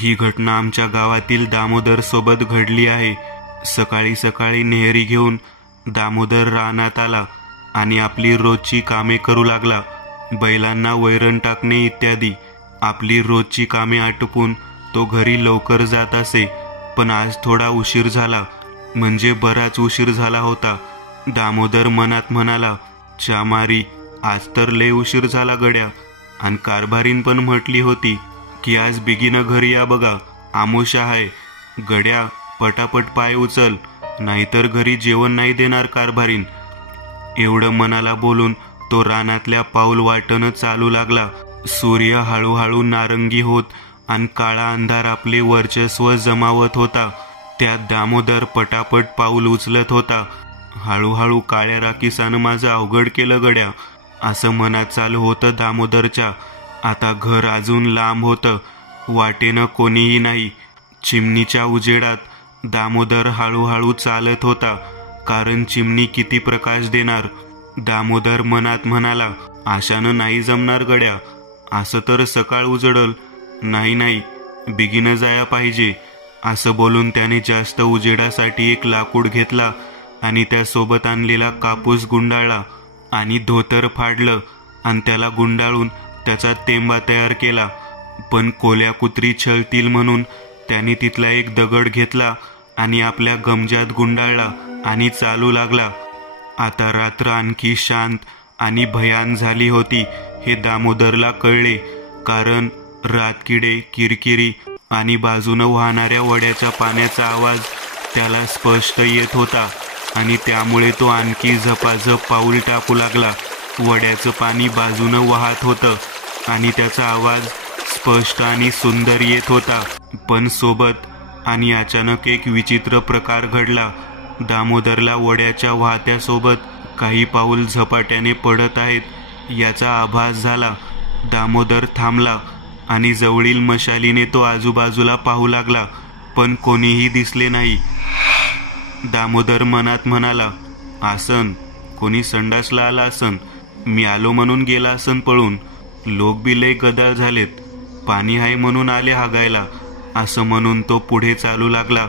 ही घटना आमच्या गावातील दामोदर सोबत घडली आहे। सकाळी सकाळी नेहरी घेऊन दामोदर रानात आला आणि आपली रोजची कामे करू लागला। बैलांना वैरण टाकणे इत्यादी आपली रोजची कामे आटपून तो घरी लवकर जात असे। पण आज थोडा उशीर झाला, म्हणजे बराच उशीर झाला होता। दामोदर मनात म्हणाला, चामारी, आज तर लय उशीर झाला गड्या। आणि कारभारीन पण म्हटली होती की आज बिगीनं घरी या बघा, आमोशा आहे। गड्या, पटापट पाय उचल, नाहीतर घरी जेवण नाही देणार कारभारीन। एवढं मनाला बोलून तो रानातल्या पाऊल वाटणं चालू लागला। सूर्य हळूहळू नारंगी होत आणि काळा अंधार आपले वर्चस्व जमावत होता। त्यात दामोदर पटापट पाऊल उचलत होता। हळूहळू काळ्या राखीसानं माझं अवघड केलं गड्या, असं मनात चालू होतं दामोदरच्या। आता घर अजून लांब होतं, वाटेनं कोणीही नाही। चिमणीच्या उजेडात दामोदर हळूहळू चालत होता, कारण चिमणी किती प्रकाश देणार। दामोदर मनात म्हणाला, आशानं नाही जमणार गड्या, असं तर सकाळ उजडल। नाही, बिगीनं जाया पाहिजे। असं बोलून त्याने जास्त उजेडासाठी एक लाकूड घेतला आणि त्यासोबत आणलेला कापूस गुंडाळला आणि धोतर फाडलं आणि त्याला गुंडाळून त्याचा तेंबा तयार केला। पण कोल्या कुत्री छळतील म्हणून त्याने तिथला एक दगड घेतला आणि आपल्या गमजात गुंडाळला आणि चालू लागला। आता रात्र आणखी शांत आणि भयान झाली होती हे दामोदरला कळले, कारण रातकिडे, किरकिरी आणि बाजूनं वाहणाऱ्या वड्याच्या पाण्याचा आवाज त्याला स्पष्ट येत होता आणि त्यामुळे तो आणखी झपाझप पाऊल टाकू लागला। वड्याचं पाणी बाजूनं वाहत होतं आणि त्याचा आवाज स्पष्ट आणि सुंदर येत होता। पण सोबत आणि अचानक एक विचित्र प्रकार घडला। दामोदरला वड्याच्या वाहत्यासोबत काही पाऊल झपाट्याने पडत आहेत याचा आभास झाला। दामोदर थांबला आणि जवळील मशालीने तो आजूबाजूला पाहू लागला, पण कोणीही दिसले नाही। दामोदर मनात म्हणाला, आसन, कोणी संडासला आला असन, मी आलो म्हणून गेला असन पळून। लोक बी लय गदाळ झालेत, पाणी आहे म्हणून आले हागायला। असं म्हणून तो पुढे चालू लागला।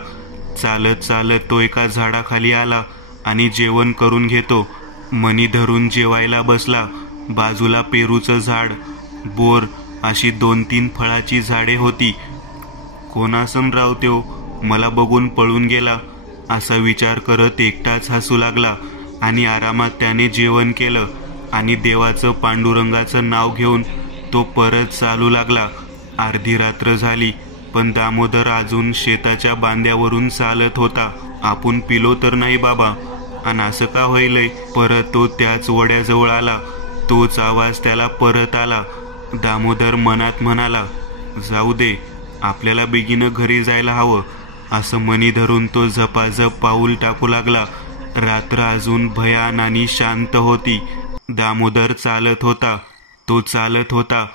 चालत चालत तो एका झाडाखाली आला आणि जेवण करून घेतो मणी धरून जेवायला बसला। बाजूला पेरूचं झाड, बोर अशी 2-3 फळाची झाडे होती। कोणासन राव त्यो, मला बघून पळून गेला, असा विचार करत एकटाच हसू लागला आणि आरामात त्याने जेवण केलं आणि देवाचं पांडुरंगाचं नाव घेऊन तो परत चालू लागला। अर्धी रात्र झाली, पण दामोदर अजून शेताच्या बांध्यावरून चालत होता। आपण पिलो तर नाही बाबा, आणि असं का होईलय? परत तो त्याच वड्याजवळ आला, तोच आवाज त्याला परत आला। दामोदर मनात म्हणाला, जाऊ दे, आपल्याला बिगीनं घरी जायला हवं। असं मनी धरून तो झपाझप पाऊल टाकू लागला। रात्र अजून भयान आणि शांत होती। दामोदर चालत होता, तो चालत होता,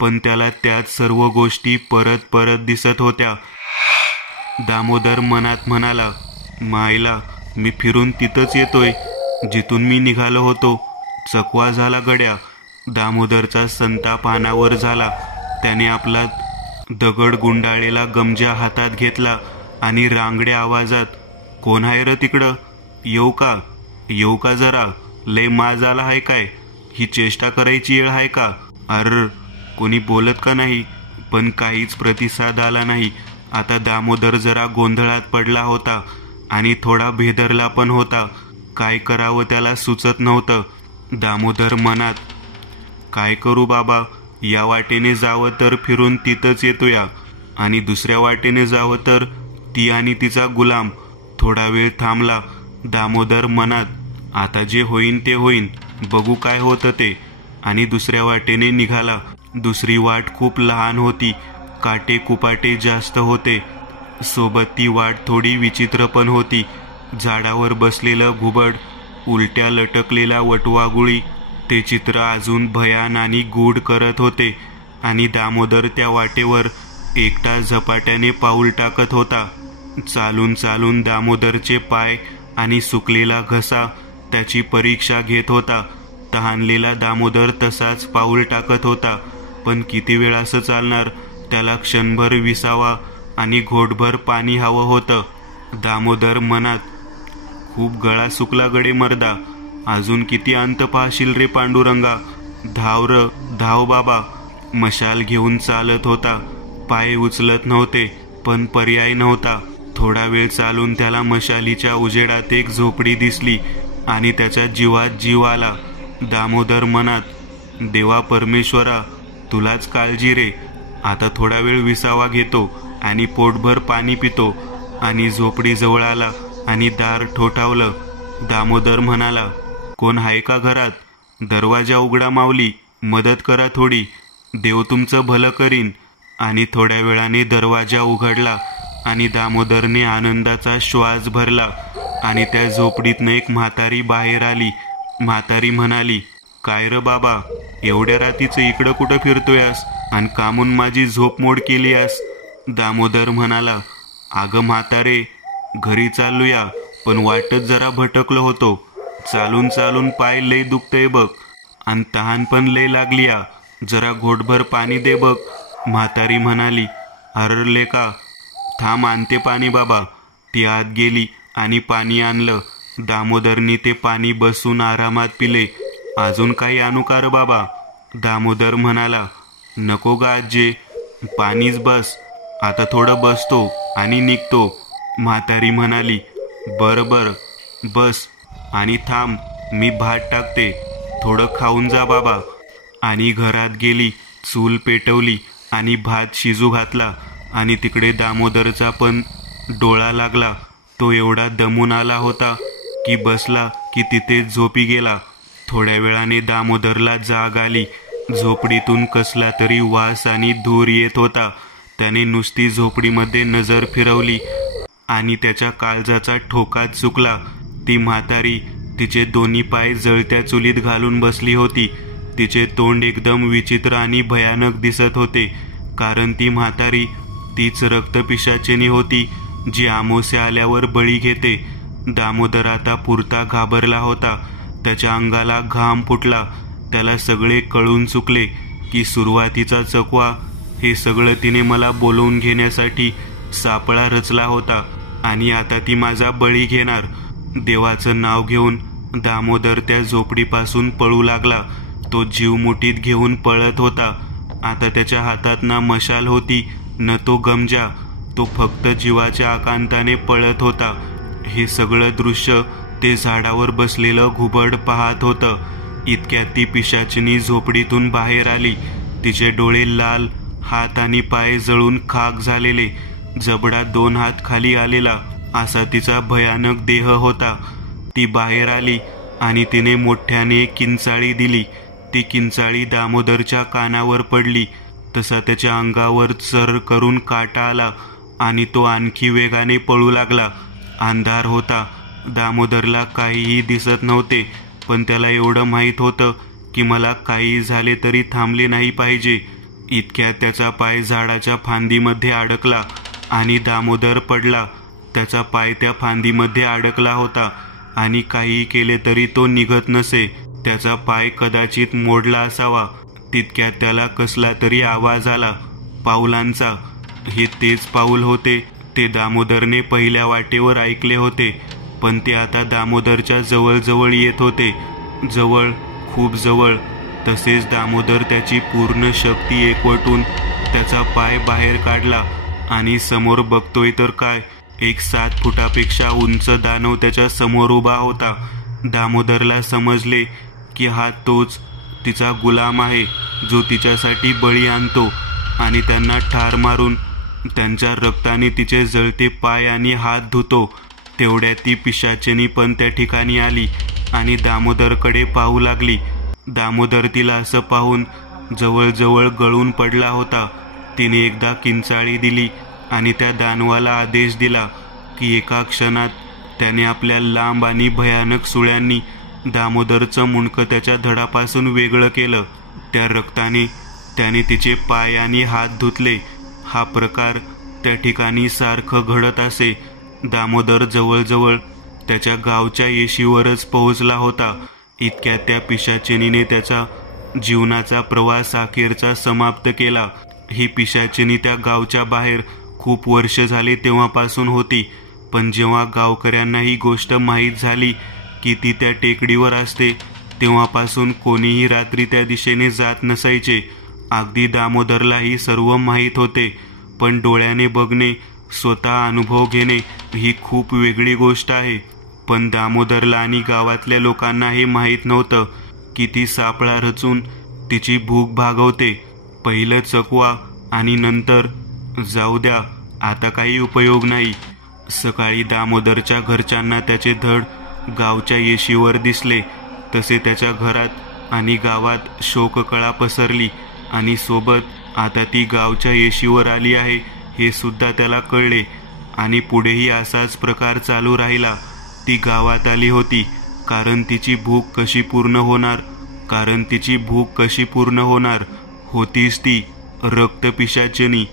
पण त्याला त्यात सर्व गोष्टी परत परत दिसत होत्या। दामोदर मनात म्हणाला, मायला, मी फिरून तिथंच येतोय जिथून मी निघालो होतो। चकवा झाला गड्या। दामोदरचा संताप अनावर झाला। त्याने आपला दगड गुंडाळलेला गमजा हातात घेतला आणि रांगड्या आवाजात, कोण आहे र तिकडं? येऊ का जरा? लय माज आला आहे काय? ही चेष्टा करायची वेळ आहे का? अर, कोणी बोलत का नाही? पण काहीच प्रतिसाद आला नाही। आता दामोदर जरा गोंधळात पडला होता आणि थोडा भेदरला पण होता। काय करावं त्याला सुचत नव्हतं। दामोदर मनात, काय करू बाबा, या वाटेने जावं तर फिरून तिथंच येतोया, आणि दुसऱ्या वाटेने जावं तर ती आणि तिचा गुलाम। थोडा वेळ थांबला दामोदर मनात, आता जे होईन ते होईन, बघू काय होतं ते, आणि दुसऱ्या वाटेने निघाला। दुसरी वाट खूप लहान होती, काटे कुपाटे जास्त होते। सोबत ती वाट थोडी विचित्र पण होती। झाडावर बसलेलं घुबड, उलट्या लटकलेला वटवाघुळी, ते चित्र अजून भयान आणि गूढ करत होते। आणि दामोदर त्या वाटेवर एकटा झपाट्याने पाऊल टाकत होता। चालून चालून दामोदरचे पाय आणि सुकलेला घसा त्याची परीक्षा घेत होता। तहानलेला दामोदर तसाच पाऊल टाकत होता, पण किती वेळ असं चालणार? त्याला क्षणभर विसावा आणि घोटभर पाणी हवं होतं. दामोदर मनात, खूप गळा सुकला गडे मर्दा, अजून किती अंत पाहशील रे पांडुरंगा, धाव र धाव बाबा. मशाल घेऊन चालत होता. पाय उचलत नव्हते, पण पर्याय नव्हता. थोडा वेळ चालून त्याला मशालीच्या उजेडात एक झोपडी दिसली आणि त्याच्या जीवात जीव आला. दामोदर मनात, देवा परमेश्वरा, तुलाच काळजी रे. आता थोडा वेळ विसावा घेतो आणि पोटभर पाणी पितो. आणि झोपडी जवळ आला आणि दार ठोठावलं. दामोदर म्हणाला, कोण आहे का घरात? दरवाजा उघडा माऊली, मदत करा थोडी, देव तुमचं भलं करीन. आणि थोड्या वेळाने दरवाजा उघडला आणि दामोदरने आनंदाचा श्वास भरला. आणि त्या झोपडीतनं एक म्हातारी बाहेर आली. म्हातारी म्हणाली, काय र बाबा, एवढ्या रातीचं इकडं कुठं फिरतोयास आणि कामून माझी झोप मोड केली आहेस? दामोदर म्हणाला, अगं म्हातारे, घरी चालूया, पण वाटत जरा भटकलो होतो. चालून चालून पाय लय दुखतंय बघ, आणि तहान पण लय लागली या, जरा घोटभर पाणी दे बघ. म्हातारी म्हणाली, अरे लेका, थांब आणते पाणी बाबा. ती आत गेली आणि पाणी आणलं. दामोदरनी ते पाणी बसून आरामात पिले. अजून काही आणू का रे बाबा? दामोदर म्हणाला, नको गा आज्जे, पाणीच बस. आता थोडं बसतो आणि निघतो. म्हातारी म्हणाली, बरं बरं, बस आणि थांब, मी भात टाकते, थोडं खाऊन जा बाबा. आणि घरात गेली, चूल पेटवली आणि भात शिजू घातला. आणि तिकडे दामोदरचा पण डोळा लागला. तो एवढा दमून आला होता की बसला की तिथेच झोपी गेला. थोड्या वेळाने दामोदरला जाग आली. झोपडीतून कसला तरी वास आणि धूर येत होता. त्याने नुसती झोपडीमध्ये नजर फिरवली आणि त्याच्या काळजाचा ठोका चुकला. ती म्हातारी तिचे दोन्ही पाय जळत्या चुलीत घालून बसली होती. तिचे तोंड एकदम विचित्र आणि भयानक दिसत होते, कारण ती म्हातारी तीच रक्तपिशाचिनी होती जी अमावास्या आल्यावर बळी घेते. दामोदर आता पुरता घाबरला होता. त्याच्या अंगाला घाम फुटला. त्याला सगळे कळून चुकले की सुरुवातीचा चकवा, हे सगळं तिने मला बोलवून घेण्यासाठी सापळा रचला होता आणि आता ती माझा बळी घेणार. देवाचं नाव घेऊन दामोदर त्या झोपडीपासून पळू लागला. तो जीव मुठीत घेऊन पळत होता. आता त्याच्या हातात ना मशाल होती न तो गमजा. तो फक्त जीवाच्या आकांताने पळत होता. हे सगळं दृश्य ते झाडावर बसलेलं घुबड पाहत होतं. इतक्यात ती पिशाचिनी झोपडीतून बाहेर आली. तिचे डोळे लाल, हात आणि पाय जळून खाक झालेले, जबडा 2 हात खाली आलेला असा तिचा भयानक देह होता. ती बाहेर आली आणि तिने मोठ्याने किंचाळी दिली. ती किंचाळी दामोदरच्या कानावर पडली तसा त्याच्या अंगावर चर करून काटा आला आणि तो आणखी वेगाने पळू लागला. अंधार होता. दामोदरला काहीही दिसत नव्हते, पण त्याला एवढं माहीत होतं की मला काही झाले तरी थांबले नाही पाहिजे. इतक्यात त्याचा पाय झाडाच्या फांदीमध्ये अडकला आणि दामोदर पडला. त्याचा पाय त्या फांदीमध्ये अडकला होता आणि काहीही केले तरी तो निघत नसे. त्याचा पाय कदाचित मोडला असावा. तितक्यात त्याला कसला तरी आवाज आला, पाऊलांचा. हे तेच पाऊल होते ते दामोदरने पहिल्या वाटेवर ऐकले होते, पण ते आता दामोदरच्या जवळ येत होते. जवळ, खूप जवळ. तसेच दामोदर त्याची पूर्ण शक्ती एकवटून त्याचा पाय बाहेर काढला आणि समोर बघतोय तर काय, एक 7 फुटापेक्षा उंच दानव त्याच्या समोर उभा होता. दामोदरला समजले की हा तोच तिचा गुलाम आहे जो तिच्यासाठी बळी आणतो आणि त्यांना ठार मारून त्यांच्या रक्ताने तिचे जळते पाय आणि हात धुतो. तेवढ्यात ती पिशाचिनी पण त्या ठिकाणी आली आणि दामोदरकडे पाहू लागली. दामोदर तिला असं पाहून जवळजवळ गळून पडला होता. तिने एकदा किंचाळी दिली आणि त्या दानवाला आदेश दिला की एका क्षणात त्याने आपल्या लांब आणि भयानक सुळ्यांनी दामोदरचं मुंडकं त्याच्या धडापासून वेगळं केलं. त्या रक्ताने त्याने तिचे पाय आणि हात धुतले. हा प्रकार त्या ठिकाणी सारखं घडत असे. दामोदर जवळजवळ त्याच्या गावच्या येशीवरच पोहोचला होता. इतक्यात त्या पिशाचिनीने त्याचा जीवनाचा प्रवास अखेरचा समाप्त केला. ही पिशाचिनी त्या गावच्या बाहेर खूप वर्ष झाले तेव्हापासून होती, पण जेव्हा गावकऱ्यांना ही गोष्ट माहीत झाली की ती त्या टेकडीवर असते, तेव्हापासून कोणीही रात्री त्या दिशेने जात नसायचे. अगदी दामोदरलाही सर्व माहीत होते, पण डोळ्याने बघणे, स्वतः अनुभव घेणे ही खूप वेगळी गोष्ट आहे. पण दामोदरला आणि गावातल्या लोकांना हे माहीत नव्हतं की ती सापळा रचून तिची भूक भागवते. पहिलं चकवा आणि नंतर जाऊ द्या, आता काही उपयोग नाही. सकाळी दामोदरच्या घरच्यांना त्याचे धड गावच्या येशीवर दिसले, तसे त्याच्या घरात आणि गावात शोककळा पसरली आणि सोबत आता ती गावच्या येशीवर आली आहे हे सुद्धा त्याला कळले. आणि पुढेही असाच प्रकार चालू राहिला. ती गावात आली होती कारण तिची भूक कशी पूर्ण होणार, होतीच ती रक्तपिशाचिनी.